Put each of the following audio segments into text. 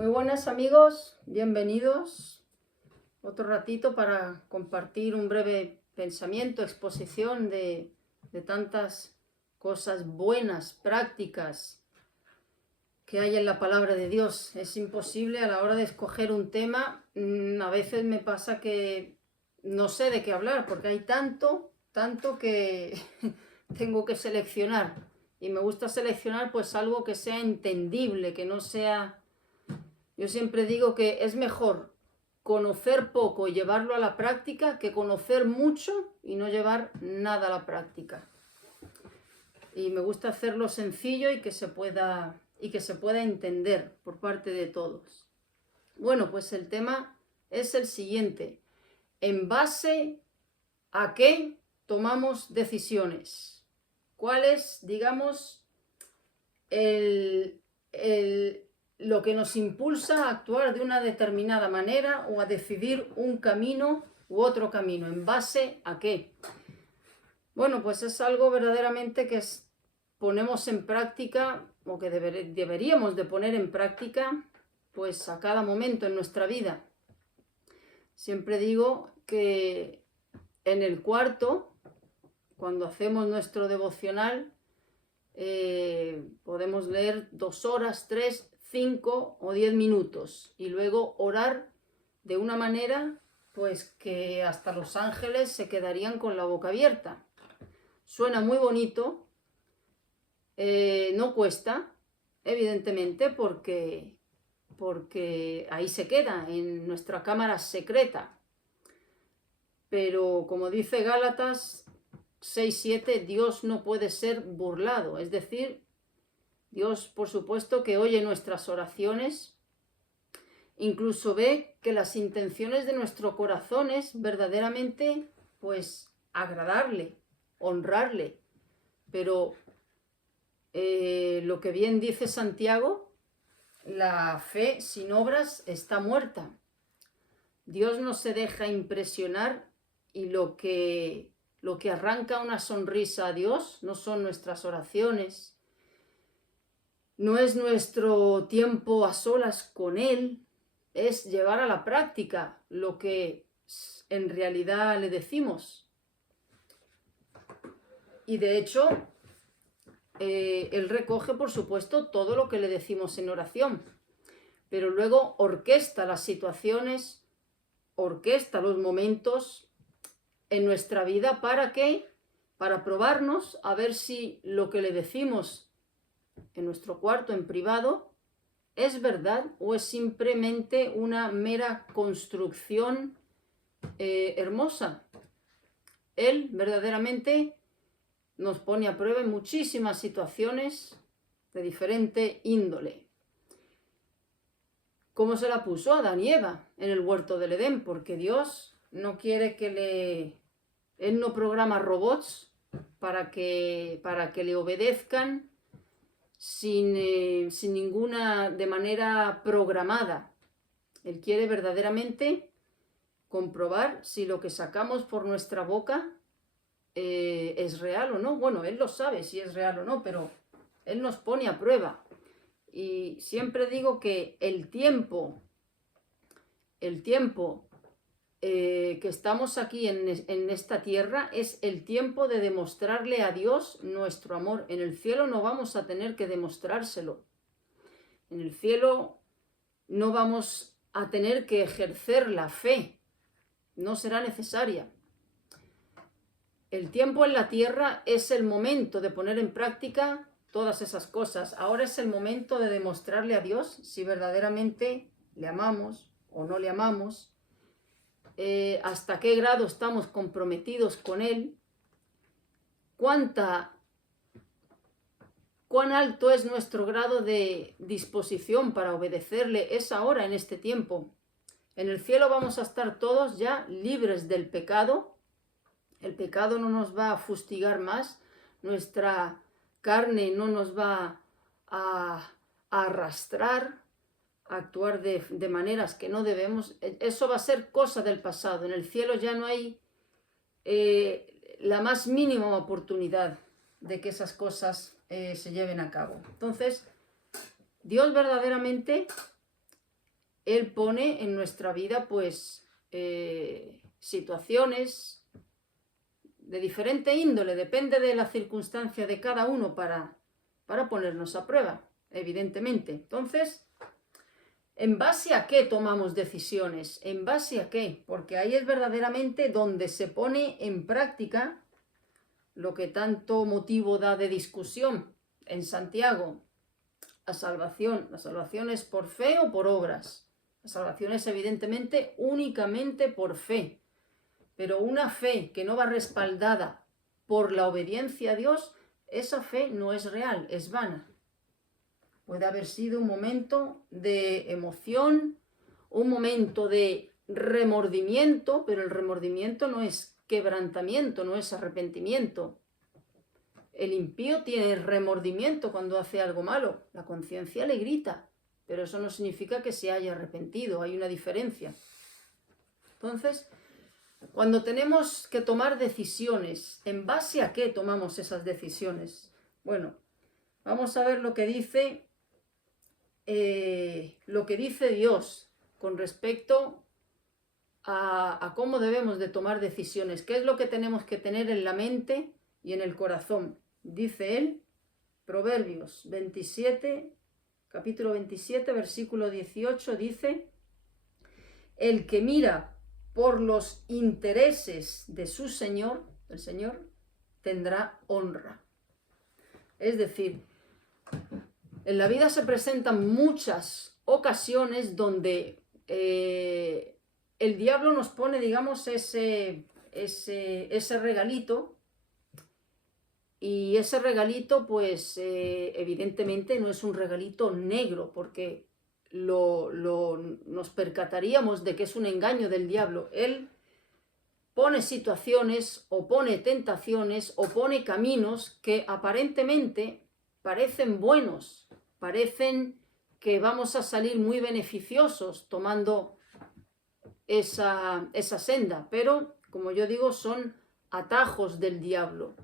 Muy buenas amigos, bienvenidos. Otro ratito para compartir un breve pensamiento, exposición de tantas cosas buenas, prácticas que hay en la palabra de Dios. Es imposible a la hora de escoger un tema, a veces me pasa que no sé de qué hablar porque hay tanto que tengo que seleccionar. Y me gusta seleccionar pues algo que sea entendible, que no sea... Yo siempre digo que es mejor conocer poco y llevarlo a la práctica que conocer mucho y no llevar nada a la práctica. Y me gusta hacerlo sencillo y que se pueda entender por parte de todos. Bueno, pues el tema es el siguiente. ¿En base a qué tomamos decisiones? ¿Cuál es, digamos, lo que nos impulsa a actuar de una determinada manera o a decidir un camino u otro camino? ¿En base a qué? Bueno, pues es algo verdaderamente que ponemos en práctica o que deberíamos de poner en práctica pues a cada momento en nuestra vida. Siempre digo que en el cuarto, cuando hacemos nuestro devocional, podemos leer 2 horas, 3, 5 o 10 minutos y luego orar de una manera pues que hasta los ángeles se quedarían con la boca abierta. Suena muy bonito, no cuesta, evidentemente, porque ahí se queda, en nuestra cámara secreta. Pero como dice Gálatas 6:7, Dios no puede ser burlado, es decir, Dios, por supuesto, que oye nuestras oraciones, incluso ve que las intenciones de nuestro corazón es verdaderamente, pues, agradarle, honrarle. Pero lo que bien dice Santiago, la fe sin obras está muerta. Dios no se deja impresionar y lo que arranca una sonrisa a Dios no son nuestras oraciones, no es nuestro tiempo a solas con Él, es llevar a la práctica lo que en realidad le decimos. Y de hecho, Él recoge, por supuesto, todo lo que le decimos en oración, pero luego orquesta las situaciones, orquesta los momentos en nuestra vida. ¿Para qué? Para probarnos a ver si lo que le decimos en nuestro cuarto en privado es verdad o es simplemente una mera construcción hermosa. Él verdaderamente nos pone a prueba en muchísimas situaciones de diferente índole. ¿Cómo se la puso a Adán y Eva en el huerto del Edén? Porque Dios no quiere Él no programa robots para que le obedezcan sin ninguna, de manera programada. Él quiere verdaderamente comprobar si lo que sacamos por nuestra boca es real o no. Bueno, Él lo sabe si es real o no, pero Él nos pone a prueba. Y siempre digo que el tiempo que estamos aquí en esta tierra es el tiempo de demostrarle a Dios nuestro amor. En el cielo no vamos a tener que demostrárselo. En el cielo no vamos a tener que ejercer la fe. No será necesaria. El tiempo en la tierra es el momento de poner en práctica todas esas cosas. Ahora es el momento de demostrarle a Dios si verdaderamente le amamos o no le amamos. Hasta qué grado estamos comprometidos con Él, cuán alto es nuestro grado de disposición para obedecerle. Es ahora, en este tiempo. En el cielo vamos a estar todos ya libres del pecado. El pecado no nos va a fustigar más, nuestra carne no nos va a arrastrar, a actuar de maneras que no debemos. Eso va a ser cosa del pasado. En el cielo ya no hay la más mínima oportunidad de que esas cosas se lleven a cabo. Entonces, Dios verdaderamente Él pone en nuestra vida pues situaciones de diferente índole, depende de la circunstancia de cada uno para ponernos a prueba, evidentemente. Entonces, ¿en base a qué tomamos decisiones? ¿En base a qué? Porque ahí es verdaderamente donde se pone en práctica lo que tanto motivo da de discusión en Santiago. La salvación es por fe o por obras. La salvación es evidentemente únicamente por fe. Pero una fe que no va respaldada por la obediencia a Dios, esa fe no es real, es vana. Puede haber sido un momento de emoción, un momento de remordimiento, pero el remordimiento no es quebrantamiento, no es arrepentimiento. El impío tiene remordimiento cuando hace algo malo, la conciencia le grita, pero eso no significa que se haya arrepentido, hay una diferencia. Entonces, cuando tenemos que tomar decisiones, ¿en base a qué tomamos esas decisiones? Bueno, vamos a ver lo que dice Dios con respecto a cómo debemos de tomar decisiones, qué es lo que tenemos que tener en la mente y en el corazón. Dice él, Proverbios 27, capítulo 27, versículo 18, dice: el que mira por los intereses de su Señor, el Señor, tendrá honra. Es decir, en la vida se presentan muchas ocasiones donde el diablo nos pone, digamos, ese regalito, y ese regalito, pues, evidentemente no es un regalito negro, porque nos percataríamos de que es un engaño del diablo. Él pone situaciones, o pone tentaciones, o pone caminos que aparentemente parecen buenos, parecen que vamos a salir muy beneficiosos tomando esa senda, pero, como yo digo, son atajos del diablo.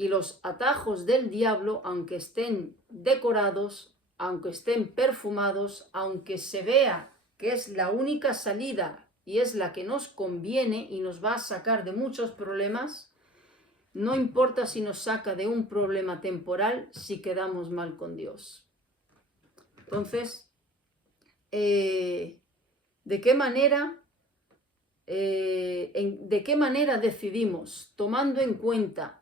Y los atajos del diablo, aunque estén decorados, aunque estén perfumados, aunque se vea que es la única salida y es la que nos conviene y nos va a sacar de muchos problemas, no importa si nos saca de un problema temporal si quedamos mal con Dios. Entonces, ¿de qué manera decidimos, tomando en cuenta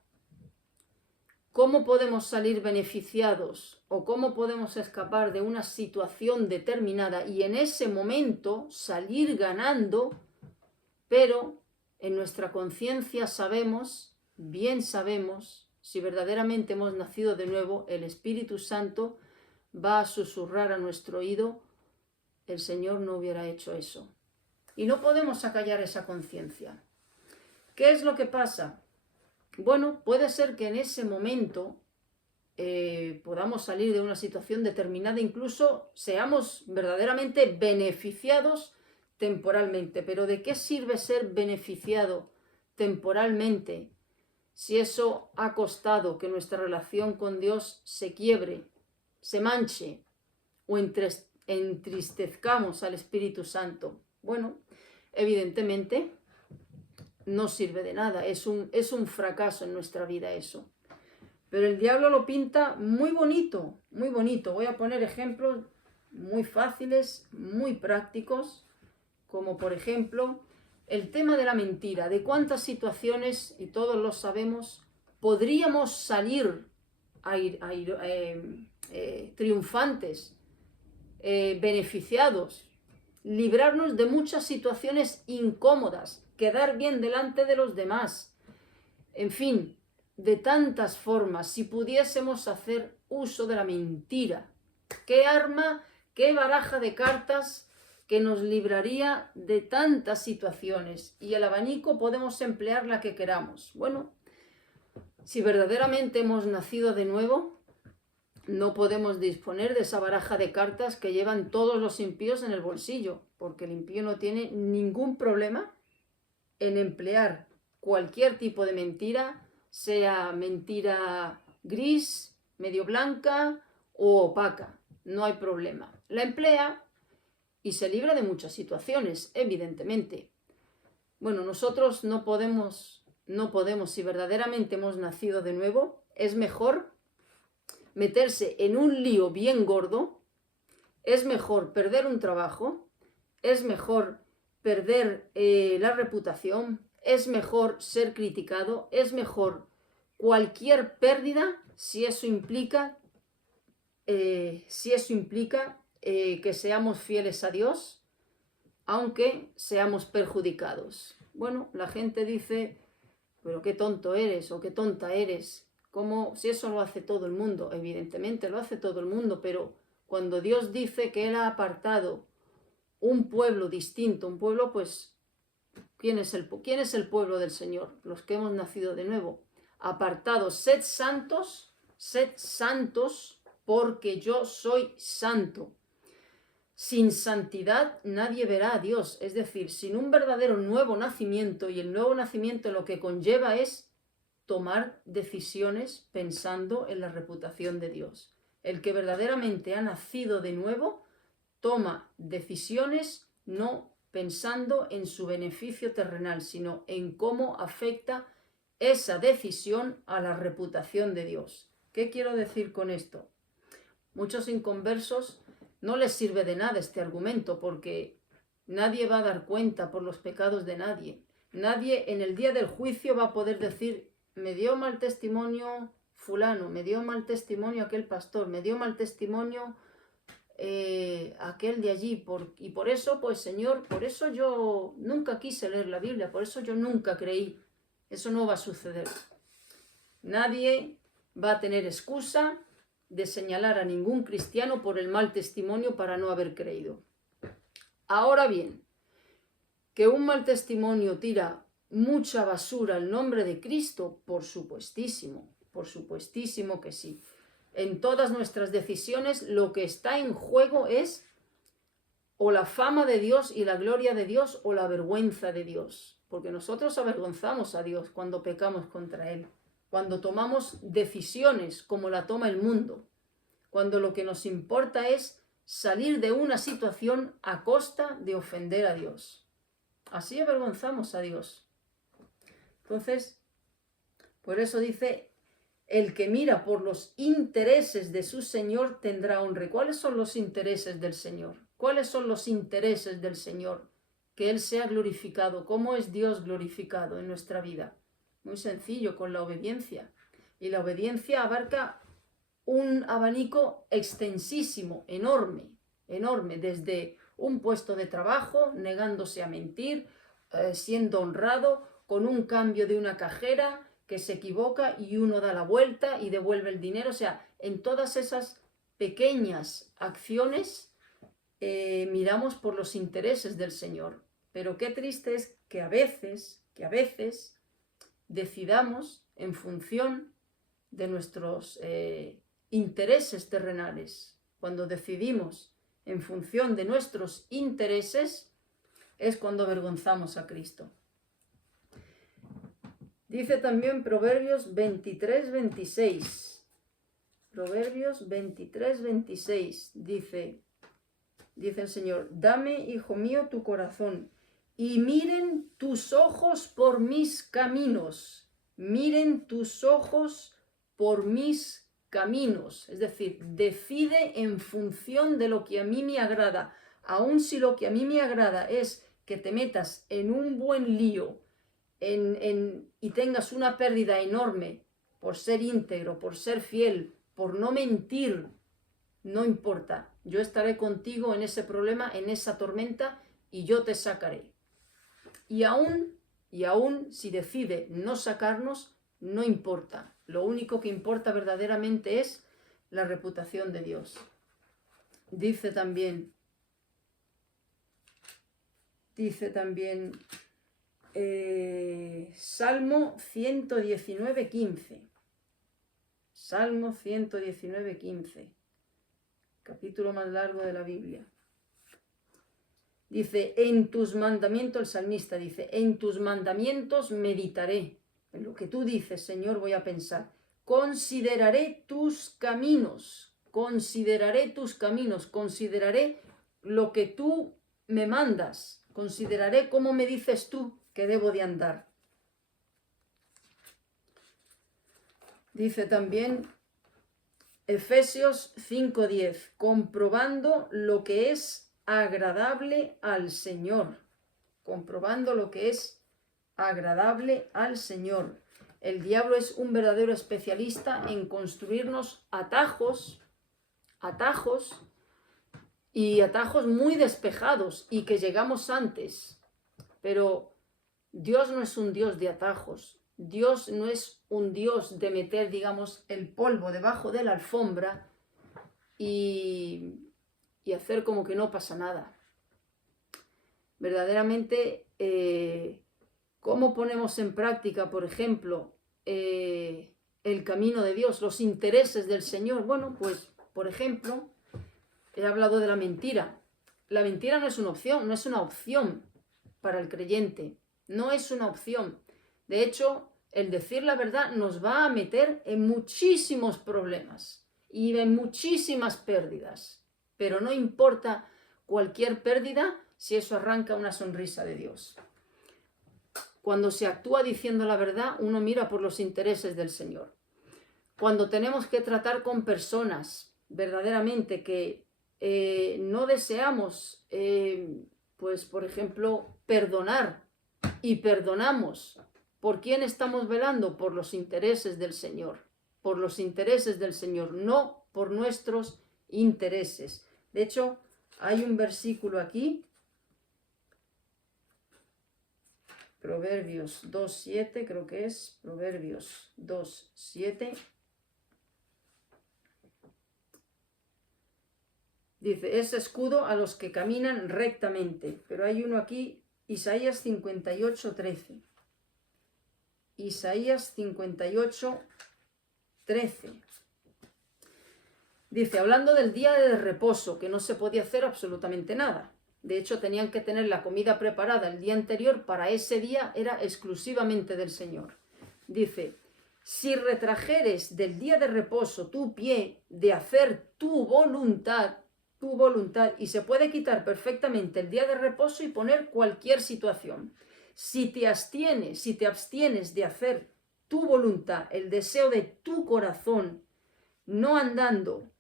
cómo podemos salir beneficiados o cómo podemos escapar de una situación determinada y en ese momento salir ganando, pero en nuestra conciencia bien sabemos, si verdaderamente hemos nacido de nuevo, el Espíritu Santo va a susurrar a nuestro oído: el Señor no hubiera hecho eso. Y no podemos acallar esa conciencia. ¿Qué es lo que pasa? Bueno, puede ser que en ese momento podamos salir de una situación determinada, incluso seamos verdaderamente beneficiados temporalmente. Pero ¿de qué sirve ser beneficiado temporalmente si eso ha costado que nuestra relación con Dios se quiebre, se manche o entristezcamos al Espíritu Santo? Bueno, evidentemente no sirve de nada, es un fracaso en nuestra vida eso. Pero el diablo lo pinta muy bonito, muy bonito. Voy a poner ejemplos muy fáciles, muy prácticos, como por ejemplo el tema de la mentira. De cuántas situaciones, y todos lo sabemos, podríamos salir triunfantes, beneficiados, librarnos de muchas situaciones incómodas, quedar bien delante de los demás, en fin, de tantas formas. Si pudiésemos hacer uso de la mentira, qué arma, qué baraja de cartas que nos libraría de tantas situaciones, y el abanico podemos emplear la que queramos. Bueno, si verdaderamente hemos nacido de nuevo, no podemos disponer de esa baraja de cartas que llevan todos los impíos en el bolsillo, porque el impío no tiene ningún problema en emplear cualquier tipo de mentira, sea mentira gris, medio blanca o opaca. No hay problema. La emplea y se libra de muchas situaciones, evidentemente. Bueno, nosotros no podemos, si verdaderamente hemos nacido de nuevo, es mejor meterse en un lío bien gordo, es mejor perder un trabajo, es mejor perder la reputación, es mejor ser criticado, es mejor cualquier pérdida si eso implica que seamos fieles a Dios, aunque seamos perjudicados. Bueno, la gente dice, pero qué tonto eres o qué tonta eres. ¿Cómo? Si eso lo hace todo el mundo, evidentemente lo hace todo el mundo, pero cuando Dios dice que Él ha apartado un pueblo distinto, un pueblo, pues, ¿quién es el pueblo del Señor? Los que hemos nacido de nuevo. Apartados, sed santos, porque yo soy santo. Sin santidad nadie verá a Dios, es decir, sin un verdadero nuevo nacimiento, y el nuevo nacimiento lo que conlleva es tomar decisiones pensando en la reputación de Dios. El que verdaderamente ha nacido de nuevo toma decisiones no pensando en su beneficio terrenal, sino en cómo afecta esa decisión a la reputación de Dios. ¿Qué quiero decir con esto? Muchos inconversos no les sirve de nada este argumento, porque nadie va a dar cuenta por los pecados de nadie. Nadie en el día del juicio va a poder decir, me dio mal testimonio fulano, me dio mal testimonio aquel pastor, me dio mal testimonio aquel de allí, y por eso, pues Señor, por eso yo nunca quise leer la Biblia, por eso yo nunca creí. Eso no va a suceder. Nadie va a tener excusa de señalar a ningún cristiano por el mal testimonio para no haber creído. Ahora bien, que un mal testimonio tira mucha basura al nombre de Cristo, por supuestísimo que sí. En todas nuestras decisiones lo que está en juego es o la fama de Dios y la gloria de Dios o la vergüenza de Dios, porque nosotros avergonzamos a Dios cuando pecamos contra Él, cuando tomamos decisiones como la toma el mundo, cuando lo que nos importa es salir de una situación a costa de ofender a Dios. Así avergonzamos a Dios. Entonces, por eso dice, el que mira por los intereses de su Señor tendrá honra. ¿Cuáles son los intereses del Señor? ¿Cuáles son los intereses del Señor? Que Él sea glorificado. ¿Cómo es Dios glorificado en nuestra vida? Muy sencillo, con la obediencia. Y la obediencia abarca un abanico extensísimo, enorme, desde un puesto de trabajo, negándose a mentir, siendo honrado, con un cambio de una cajera que se equivoca y uno da la vuelta y devuelve el dinero. O sea, en todas esas pequeñas acciones miramos por los intereses del Señor. Pero qué triste es que a veces decidamos en función de nuestros intereses terrenales. Cuando decidimos en función de nuestros intereses es cuando avergonzamos a Cristo. Dice también Proverbios 23:26. Proverbios 23:26 dice el Señor, dame, hijo mío, tu corazón, y miren tus ojos por mis caminos. Miren tus ojos por mis caminos. Es decir, decide en función de lo que a mí me agrada. Aun si lo que a mí me agrada es que te metas en un buen lío, y tengas una pérdida enorme por ser íntegro, por ser fiel, por no mentir, no importa. Yo estaré contigo en ese problema, en esa tormenta, y yo te sacaré. Y aún si decide no sacarnos, no importa. Lo único que importa verdaderamente es la reputación de Dios. Dice también Salmo 119:15. Salmo 119:15. Capítulo más largo de la Biblia. Dice, en tus mandamientos, el salmista dice, en tus mandamientos meditaré. En lo que tú dices, Señor, voy a pensar. Consideraré tus caminos, consideraré lo que tú me mandas, consideraré cómo me dices tú que debo de andar. Dice también Efesios 5:10, comprobando lo que es agradable al Señor. Comprobando lo que es agradable al Señor. El diablo es un verdadero especialista en construirnos atajos y atajos muy despejados y que llegamos antes. Pero Dios no es un Dios de atajos. Dios no es un Dios de meter, digamos, el polvo debajo de la alfombra y hacer como que no pasa nada. Verdaderamente, ¿cómo ponemos en práctica, por ejemplo, el camino de Dios, los intereses del Señor? Bueno, pues, por ejemplo, he hablado de la mentira. La mentira no es una opción, no es una opción para el creyente. No es una opción. De hecho, el decir la verdad nos va a meter en muchísimos problemas y en muchísimas pérdidas. Pero no importa cualquier pérdida si eso arranca una sonrisa de Dios. Cuando se actúa diciendo la verdad, uno mira por los intereses del Señor. Cuando tenemos que tratar con personas verdaderamente que no deseamos, pues por ejemplo, perdonar y perdonamos, ¿por quién estamos velando? Por los intereses del Señor. Por los intereses del Señor, no por nuestros intereses. De hecho, hay un versículo aquí, Proverbios 2:7, creo que es, Proverbios 2:7. Dice, es escudo a los que caminan rectamente. Pero hay uno aquí, Isaías 58:13. Isaías 58:13. Dice, hablando del día de reposo, que no se podía hacer absolutamente nada. De hecho, tenían que tener la comida preparada el día anterior, para ese día era exclusivamente del Señor. Dice, si retrajeres del día de reposo tu pie de hacer tu voluntad, y se puede quitar perfectamente el día de reposo y poner cualquier situación. Si te abstienes de hacer tu voluntad, el deseo de tu corazón, no andando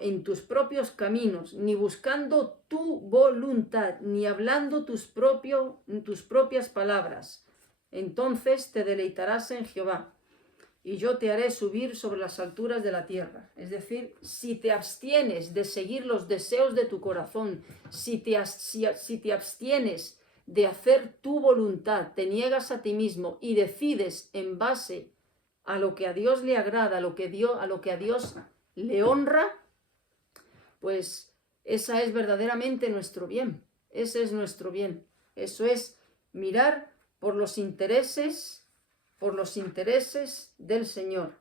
en tus propios caminos, ni buscando tu voluntad, ni hablando tus propias palabras, entonces te deleitarás en Jehová, y yo te haré subir sobre las alturas de la tierra. Es decir, si te abstienes de seguir los deseos de tu corazón, si te abstienes de hacer tu voluntad, te niegas a ti mismo y decides en base a lo que a Dios le agrada, a lo que a Dios le honra, pues esa es verdaderamente nuestro bien. Ese es nuestro bien. Eso es mirar por los intereses del Señor.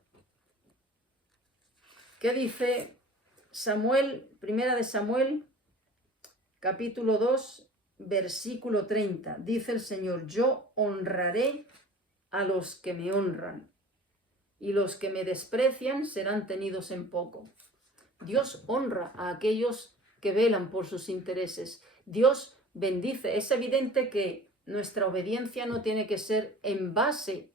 ¿Qué dice Samuel, primera de Samuel, capítulo 2, versículo 30? Dice el Señor, yo honraré a los que me honran, y los que me desprecian serán tenidos en poco. Dios honra a aquellos que velan por sus intereses. Dios bendice. Es evidente que nuestra obediencia no tiene que ser en base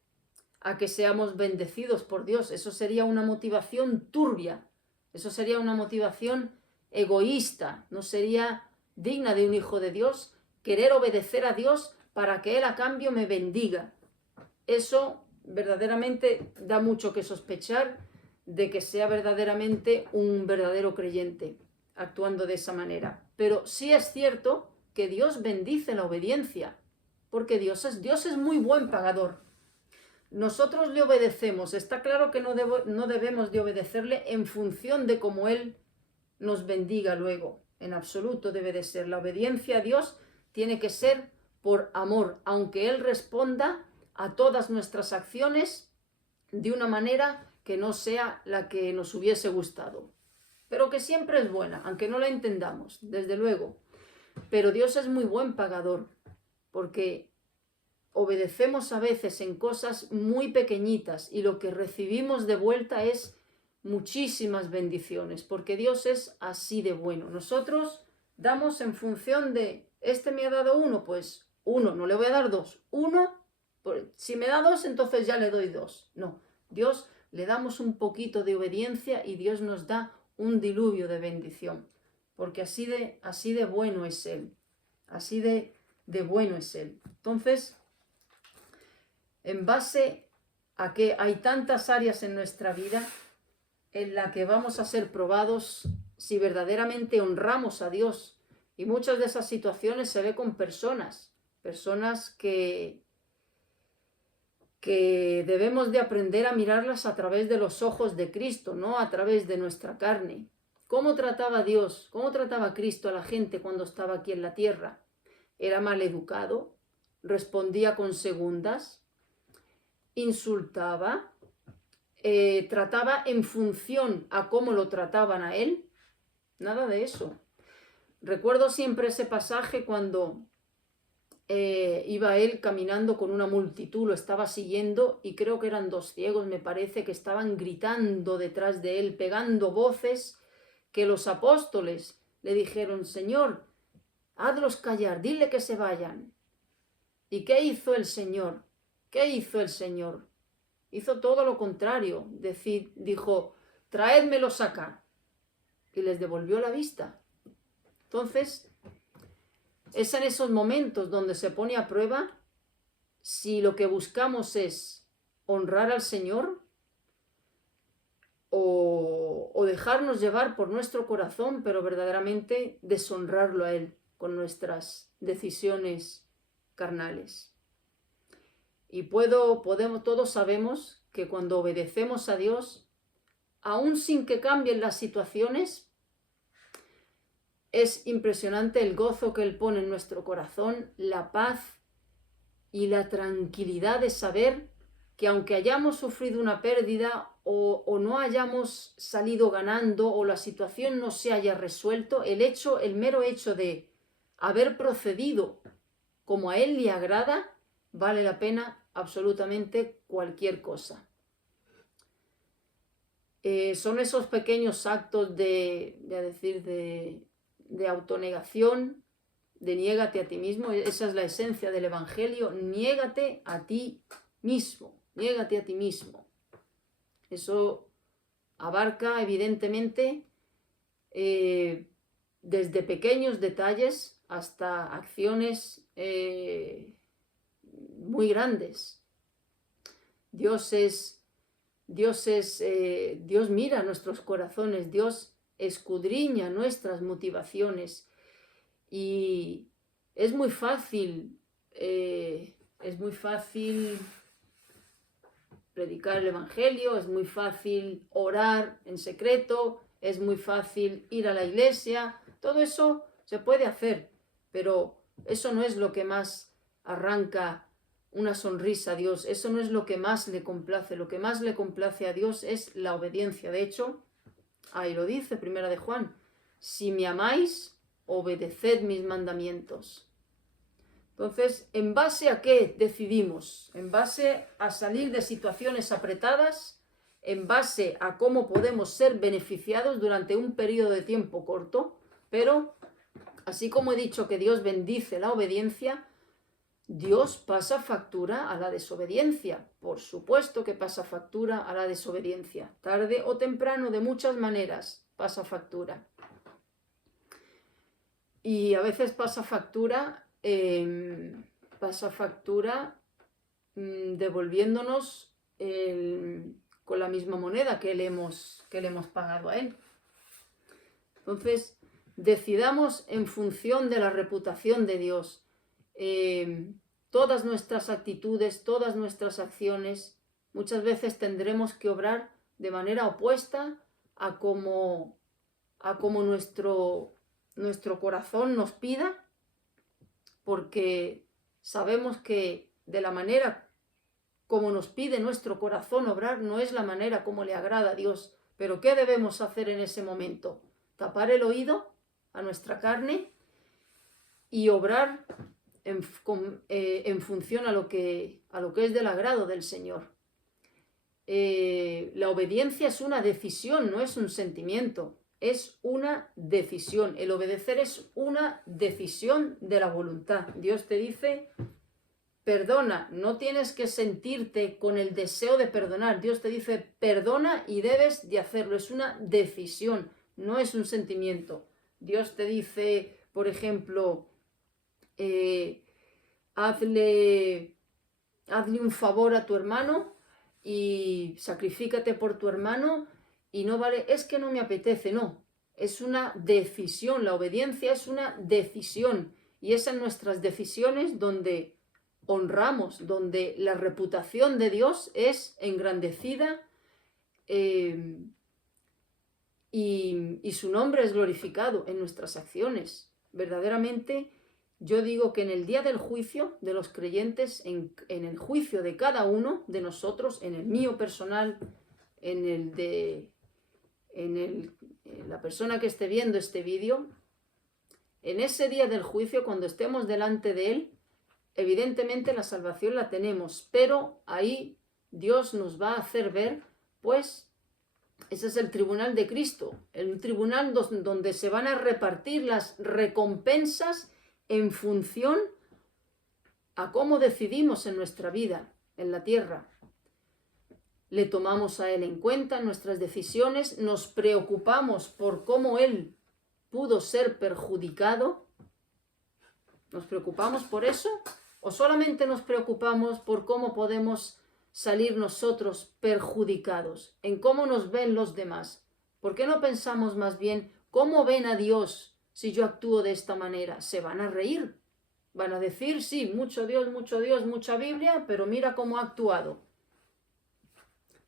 a que seamos bendecidos por Dios. Eso sería una motivación turbia. Eso sería una motivación egoísta. No sería digna de un hijo de Dios querer obedecer a Dios para que Él a cambio me bendiga. Eso verdaderamente da mucho que sospechar de que sea verdaderamente un verdadero creyente actuando de esa manera. Pero sí es cierto que Dios bendice la obediencia, porque Dios es muy buen pagador. Nosotros le obedecemos. Está claro que no debemos de obedecerle en función de cómo Él nos bendiga luego. En absoluto debe de ser. La obediencia a Dios tiene que ser por amor, aunque Él responda a todas nuestras acciones de una manera que no sea la que nos hubiese gustado, pero que siempre es buena, aunque no la entendamos, desde luego. Pero Dios es muy buen pagador, porque obedecemos a veces en cosas muy pequeñitas y lo que recibimos de vuelta es muchísimas bendiciones, porque Dios es así de bueno. Nosotros damos en función de, este me ha dado 1, pues 1, no le voy a dar 2. 1, si me da 2, entonces ya le doy 2. No, Dios le damos un poquito de obediencia y Dios nos da un diluvio de bendición, porque así de bueno es Él, así de bueno es Él. Entonces, en base a que hay tantas áreas en nuestra vida en la que vamos a ser probados si verdaderamente honramos a Dios, y muchas de esas situaciones se ve con personas que debemos de aprender a mirarlas a través de los ojos de Cristo, no a través de nuestra carne. ¿Cómo trataba Dios, cómo trataba Cristo a la gente cuando estaba aquí en la tierra? ¿Era mal educado? ¿Respondía con segundas? ¿Insultaba? ¿Trataba en función a cómo lo trataban a él? Nada de eso. Recuerdo siempre ese pasaje cuando iba él caminando con una multitud, lo estaba siguiendo, y creo que eran 2 ciegos, me parece, que estaban gritando detrás de él, pegando voces, que los apóstoles le dijeron: Señor, hazlos callar, dile que se vayan. ¿Y qué hizo el Señor? ¿Qué hizo el Señor? Hizo todo lo contrario. Dijo: traédmelos acá. Y les devolvió la vista. Entonces, es en esos momentos donde se pone a prueba si lo que buscamos es honrar al Señor o dejarnos llevar por nuestro corazón, pero verdaderamente deshonrarlo a Él con nuestras decisiones carnales. Y todos sabemos que cuando obedecemos a Dios, aún sin que cambien las situaciones, es impresionante el gozo que Él pone en nuestro corazón, la paz y la tranquilidad de saber que aunque hayamos sufrido una pérdida o no hayamos salido ganando o la situación no se haya resuelto, el mero hecho de haber procedido como a Él le agrada, vale la pena absolutamente cualquier cosa. Son esos pequeños actos de autonegación, de niégate a ti mismo. Esa es la esencia del Evangelio: niégate a ti mismo, niégate a ti mismo. Eso abarca evidentemente desde pequeños detalles hasta acciones muy grandes. Dios mira nuestros corazones, Dios escudriña nuestras motivaciones, y es muy fácil predicar el Evangelio, es muy fácil orar en secreto, es muy fácil ir a la iglesia. Todo eso se puede hacer, pero eso no es lo que más arranca una sonrisa a Dios, eso no es lo que más le complace. Lo que más le complace a Dios es la obediencia. De hecho, ahí lo dice 1 de Juan: si me amáis, obedeced mis mandamientos. Entonces, ¿en base a qué decidimos? En base a salir de situaciones apretadas, en base a cómo podemos ser beneficiados durante un periodo de tiempo corto, pero así como he dicho que Dios bendice la obediencia, Dios pasa factura a la desobediencia. Por supuesto que pasa factura a la desobediencia. Tarde o temprano, de muchas maneras, pasa factura. Y a veces pasa factura devolviéndonos con la misma moneda que le hemos pagado a Él. Entonces, decidamos en función de la reputación de Dios. Todas nuestras actitudes, todas nuestras acciones, muchas veces tendremos que obrar de manera opuesta a como nuestro corazón nos pida, porque sabemos que de la manera como nos pide nuestro corazón obrar no es la manera como le agrada a Dios. Pero ¿qué debemos hacer en ese momento? Tapar el oído a nuestra carne y obrar en función a lo que es del agrado del Señor. la obediencia es una decisión, no es un sentimiento, es una decisión. El obedecer es una decisión de la voluntad. Dios te dice, perdona, no tienes que sentirte con el deseo de perdonar. Dios te dice, perdona y debes de hacerlo. Es una decisión, no es un sentimiento. Dios te dice, por ejemplo, hazle un favor a tu hermano y sacrifícate por tu hermano, y no vale, es que no me apetece, no. Es una decisión, la obediencia es una decisión, y es en nuestras decisiones donde honramos, donde la reputación de Dios es engrandecida y su nombre es glorificado en nuestras acciones. Verdaderamente, yo digo que en el día del juicio de los creyentes, en el juicio de cada uno de nosotros, en el mío personal, en la persona que esté viendo este vídeo, en ese día del juicio, cuando estemos delante de Él, evidentemente la salvación la tenemos, pero ahí Dios nos va a hacer ver, pues, ese es el tribunal de Cristo, el tribunal donde se van a repartir las recompensas en función a cómo decidimos en nuestra vida, en la tierra. Le tomamos a Él en cuenta en nuestras decisiones, nos preocupamos por cómo Él pudo ser perjudicado. ¿Nos preocupamos por eso? ¿O solamente nos preocupamos por cómo podemos salir nosotros perjudicados? ¿En cómo nos ven los demás? ¿Por qué no pensamos más bien cómo ven a Dios si yo actúo de esta manera? Se van a reír. Van a decir, sí, mucho Dios, mucha Biblia, pero mira cómo ha actuado.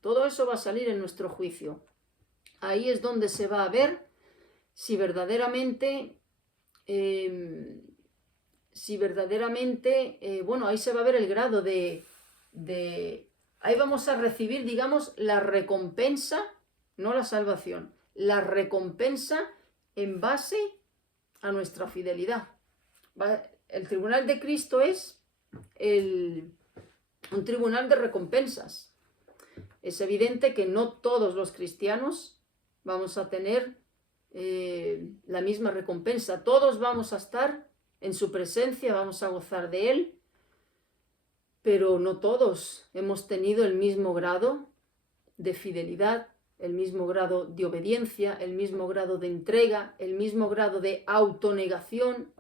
Todo eso va a salir en nuestro juicio. Ahí es donde se va a ver si verdaderamente... bueno, ahí se va a ver el grado ahí vamos a recibir, digamos, la recompensa, no la salvación, la recompensa en base a nuestra fidelidad. El tribunal de Cristo es un tribunal de recompensas. Es evidente que no todos los cristianos vamos a tener la misma recompensa. Todos vamos a estar en su presencia, vamos a gozar de Él, pero no todos hemos tenido el mismo grado de fidelidad, el mismo grado de obediencia, el mismo grado de entrega, el mismo grado de autonegación.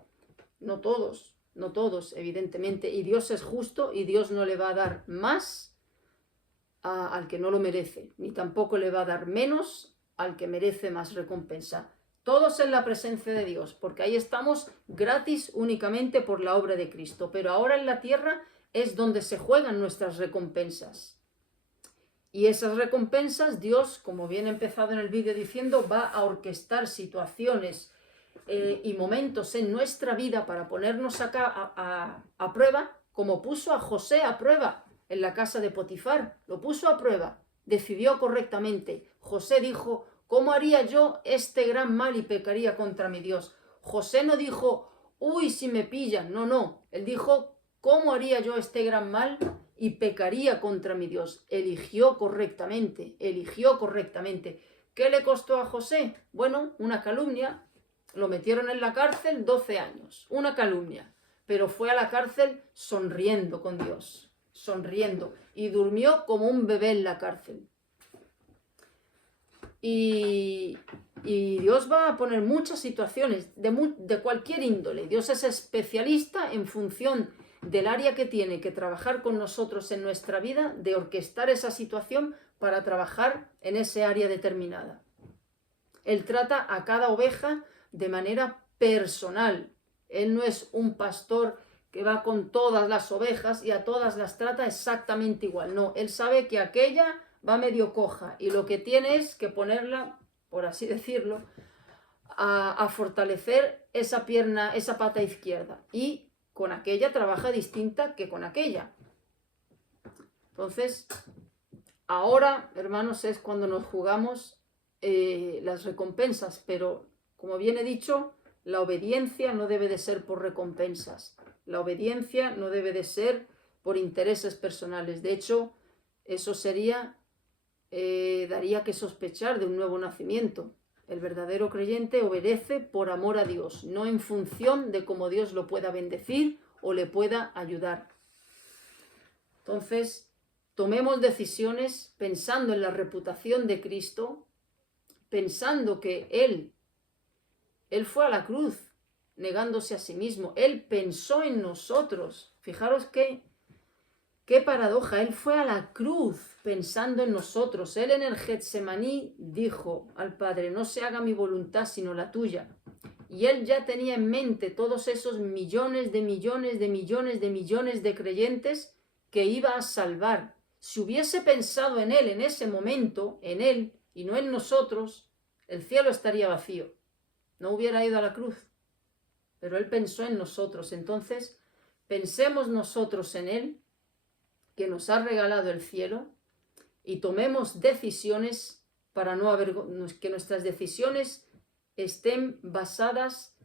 No todos, evidentemente. Y Dios es justo y Dios no le va a dar más al que no lo merece, ni tampoco le va a dar menos al que merece más recompensa. Todos en la presencia de Dios, porque ahí estamos gratis únicamente por la obra de Cristo. Pero ahora en la tierra es donde se juegan nuestras recompensas. Y esas recompensas Dios, como bien he empezado en el vídeo diciendo, va a orquestar situaciones y momentos en nuestra vida para ponernos acá a prueba, como puso a José a prueba en la casa de Potifar. Lo puso a prueba, decidió correctamente. José dijo, ¿cómo haría yo este gran mal y pecaría contra mi Dios? José no dijo, uy, si me pillan. No. Él dijo, ¿cómo haría yo este gran mal y pecaría contra mi Dios? Eligió correctamente. ¿Qué le costó a José? Bueno, una calumnia. Lo metieron en la cárcel 12 años. Una calumnia. Pero fue a la cárcel sonriendo con Dios. Sonriendo. Y durmió como un bebé en la cárcel. Y Dios va a poner muchas situaciones de cualquier índole. Dios es especialista en función del área que tiene que trabajar con nosotros en nuestra vida, de orquestar esa situación para trabajar en ese área determinada. Él trata a cada oveja de manera personal. Él no es un pastor que va con todas las ovejas y a todas las trata exactamente igual. No, él sabe que aquella va medio coja y lo que tiene es que ponerla, por así decirlo, a fortalecer esa pierna, esa pata izquierda, y con aquella trabaja distinta que con aquella. Entonces, ahora, hermanos, es cuando nos jugamos las recompensas, pero como bien he dicho, la obediencia no debe de ser por recompensas, la obediencia no debe de ser por intereses personales. De hecho, eso sería daría que sospechar de un nuevo nacimiento. El verdadero creyente obedece por amor a Dios, no en función de cómo Dios lo pueda bendecir o le pueda ayudar. Entonces, tomemos decisiones pensando en la reputación de Cristo, pensando que Él fue a la cruz, negándose a sí mismo. Él pensó en nosotros. Fijaros qué paradoja. Él fue a la cruz pensando en nosotros. Él en el Getsemaní dijo al Padre, no se haga mi voluntad sino la tuya. Y él ya tenía en mente todos esos millones de millones de millones de millones de creyentes que iba a salvar. Si hubiese pensado en él en ese momento, en él y no en nosotros, el cielo estaría vacío. No hubiera ido a la cruz. Pero él pensó en nosotros. Entonces, pensemos nosotros en él, que nos ha regalado el cielo, y tomemos decisiones para que nuestras decisiones estén basadas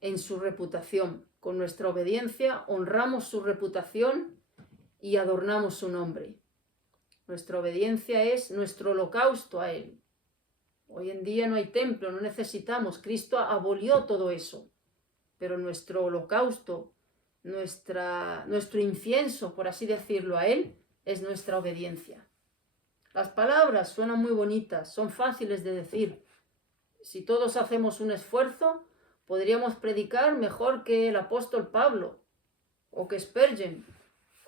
en su reputación. Con nuestra obediencia honramos su reputación y adornamos su nombre. Nuestra obediencia es nuestro holocausto a él. Hoy en día no hay templo, no necesitamos. Cristo abolió todo eso. Pero nuestro holocausto, nuestro incienso, por así decirlo, a él, es nuestra obediencia. Las palabras suenan muy bonitas, son fáciles de decir. Si todos hacemos un esfuerzo, podríamos predicar mejor que el apóstol Pablo, o que Spurgeon,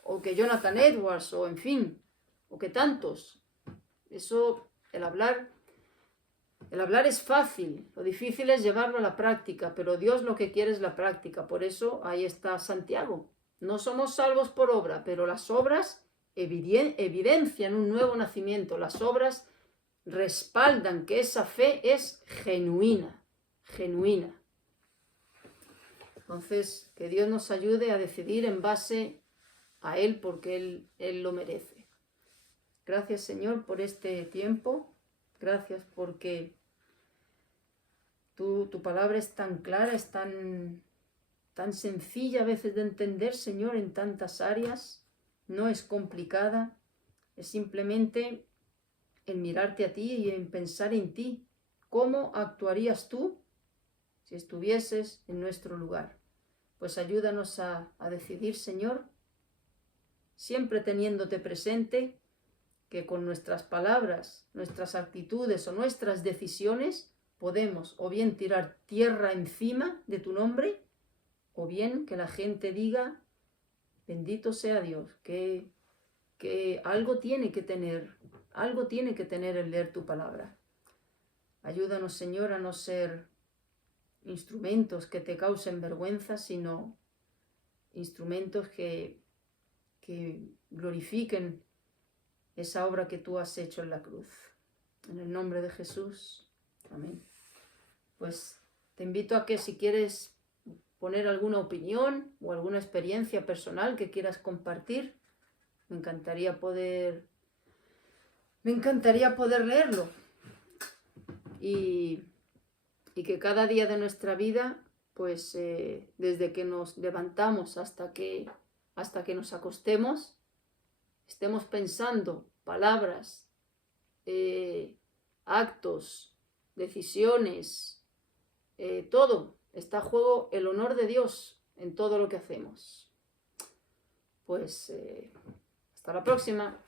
o que Jonathan Edwards, o en fin, o que tantos. Eso, el hablar es fácil, lo difícil es llevarlo a la práctica, pero Dios lo que quiere es la práctica. Por eso ahí está Santiago. No somos salvos por obra, pero las obras evidencian un nuevo nacimiento. Las obras respaldan que esa fe es genuina, genuina. Entonces, que Dios nos ayude a decidir en base a Él, porque Él lo merece. Gracias, Señor, por este tiempo. Gracias porque tu palabra es tan clara, es tan sencilla a veces de entender, Señor, en tantas áreas. No es complicada, es simplemente en mirarte a ti y en pensar en ti. ¿Cómo actuarías tú si estuvieses en nuestro lugar? Pues ayúdanos a decidir, Señor, siempre teniéndote presente, que con nuestras palabras, nuestras actitudes o nuestras decisiones podemos o bien tirar tierra encima de tu nombre, o bien que la gente diga, bendito sea Dios, que algo tiene que tener el leer tu palabra. Ayúdanos, Señor, a no ser instrumentos que te causen vergüenza, sino instrumentos que glorifiquen esa obra que tú has hecho en la cruz. En el nombre de Jesús. Amén. Pues te invito a que si quieres poner alguna opinión o alguna experiencia personal que quieras compartir, me encantaría poder leerlo. Y que cada día de nuestra vida, pues desde que nos levantamos hasta que nos acostemos, estemos pensando palabras, actos, decisiones, todo. Está a juego el honor de Dios en todo lo que hacemos. Pues hasta la próxima.